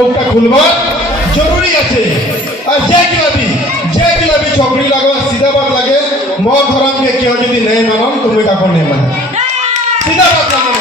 মুখটা খুলবার জরুরি আছে। আর যে গিলাবি ছকরি লাগো সিধা বাত লাগে মোর ধর্মকে কেউ যদি নেই মানন তুমি কাকন নেই মানে সিধা বাত লাগে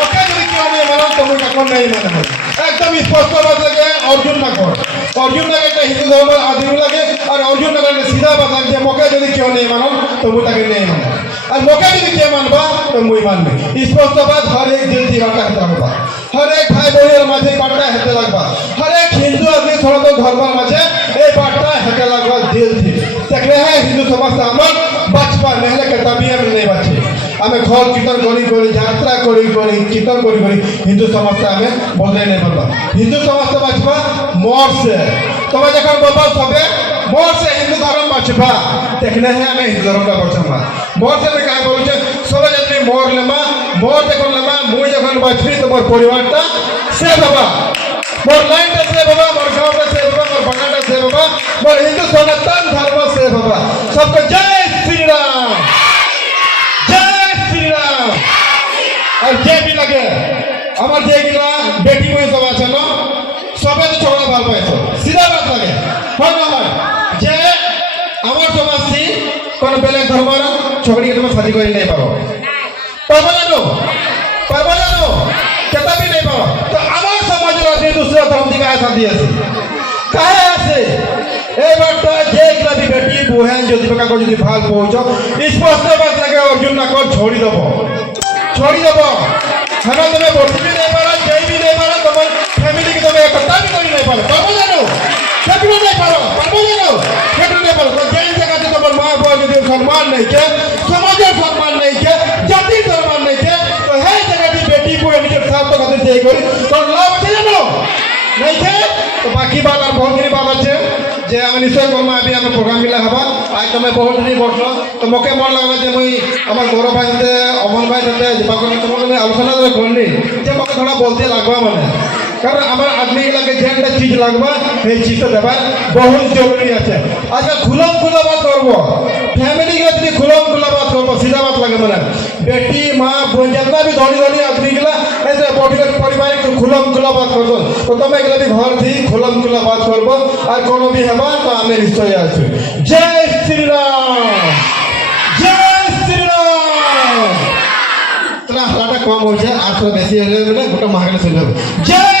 ওকে যদি কেউ নেই মানন তুমি কাকন নেই মানে একদম স্পষ্ট বাত লাগে অর্জুন নাগে একটা হিন্দু ধর্মের আদিম লাগে আর অর্জুন নাগে সিধা বাত লাগে যে মোকে যদি কেউ নেই মানন তুমি তাকে নেই মানে আর মোকে যদি কেউ মানবা তো মুই মানবে স্পষ্ট বাত হর এক দিল দিবাটা হতে লাগবা हर एक भाई बहन माझे बाटा हेते लगवा हर एक हिंदू अपने सनातन धर्म माझे ए बाटा हेते लगवा दिल थी तकले है हिंदू समाज आमर बचपा नहले के तबिया में नहीं बचे हमें घर कीर्तन करी यात्रा करी कीर्तन करी हिंदू समाज हमें बदले नहीं पड़ता हिंदू समाज बचपा मोर से तुम्हें जब बाबा सबे मोर से हिंदू धर्म बचपा देखने है हमें हिंदू धर्म का बचपा मोर से मैं क्या बोलूँ सब जब मोर लेमा मोर देखो लेमा मुझे जब बचपी तो मोर परिवारটা से बाबा मोर लाइनটা से बाबा मोर गांवটা से बाबा मोर बंगालটা से बाबा मोर हिंदू सनातन धर्म से बाबा सबको जय श्री राम और जय भी लगे আমার যেগুলা বেটি বই সব আছে না সবে তো ছোড়া ভাল পাইছো সিধা বাত লাগে হয় না হয় যে আমার সমাজী কোন বেলে ধর্মের ছড়িয়ে তুমি শাদি করে নাই পারো জানো কেতা भी नहीं पाओ तो আমার সমাজের আছে दूसरा धर्म दिखा शादी আছে কাহে আছে এবারটা যে গিলাবি বেটি বহেন যদি কাকো যদি ভাল পৌঁছো স্পষ্ট বাত লাগে অর্জুন না কর छोड़ी দেব हमें तुम्हें बोलती भी नहीं पारा जय भी नहीं पारा तुम्हारी फैमिली की तुम्हें एकता भी नहीं पारा पारो जानो खेटू नहीं पारो तो जैन जगह से तुम्हारे माँ बाप यदि सम्मान नहीं के समाजेर सम्मान नहीं के जाति सम्मान नहीं के तो है जगह की बेटी को निजे साथ तो खातिर जय करी तो लाभ আছে জানো नहीं के तो बाकी बात और बहुत दिन बात আছে যে আমি নিশ্চয় করবো আমি আমার প্রোগ্রাম মিলা হবা আজ তুমি বহুত দিন বসলো তো মোকে মন লাগলো যে মুই আমার গৌরব ভাই সাথে অমন ভাই সাথে তোমাকে আলোচনা করে করলি যে মোকে থোড়া বলতে লাগবা মানে কারণ আমার আদমি লাগে যেটা চিজ লাগবা সেই চিজটা দেবা বহুত জরুরি আছে আচ্ছা খুলম খুলা বাত করবো ফ্যামিলি के যদি খুলম খুলা বাত করবো सीधा बात लगे মানে बेटी माँ বোন जितना भी धनी आदमी गला ऐसे परिवार खुलम खुला बात करबो तो तुम्हें गला भी घर थी खुलम खुला बात करबो और कोनो भी हेबा तो हमें निश्चय आछे जय श्री राम तोरा हलाटा कम हो जाए আর তো বেশি হলে গোটা মাহাগলে চলে যাবে जय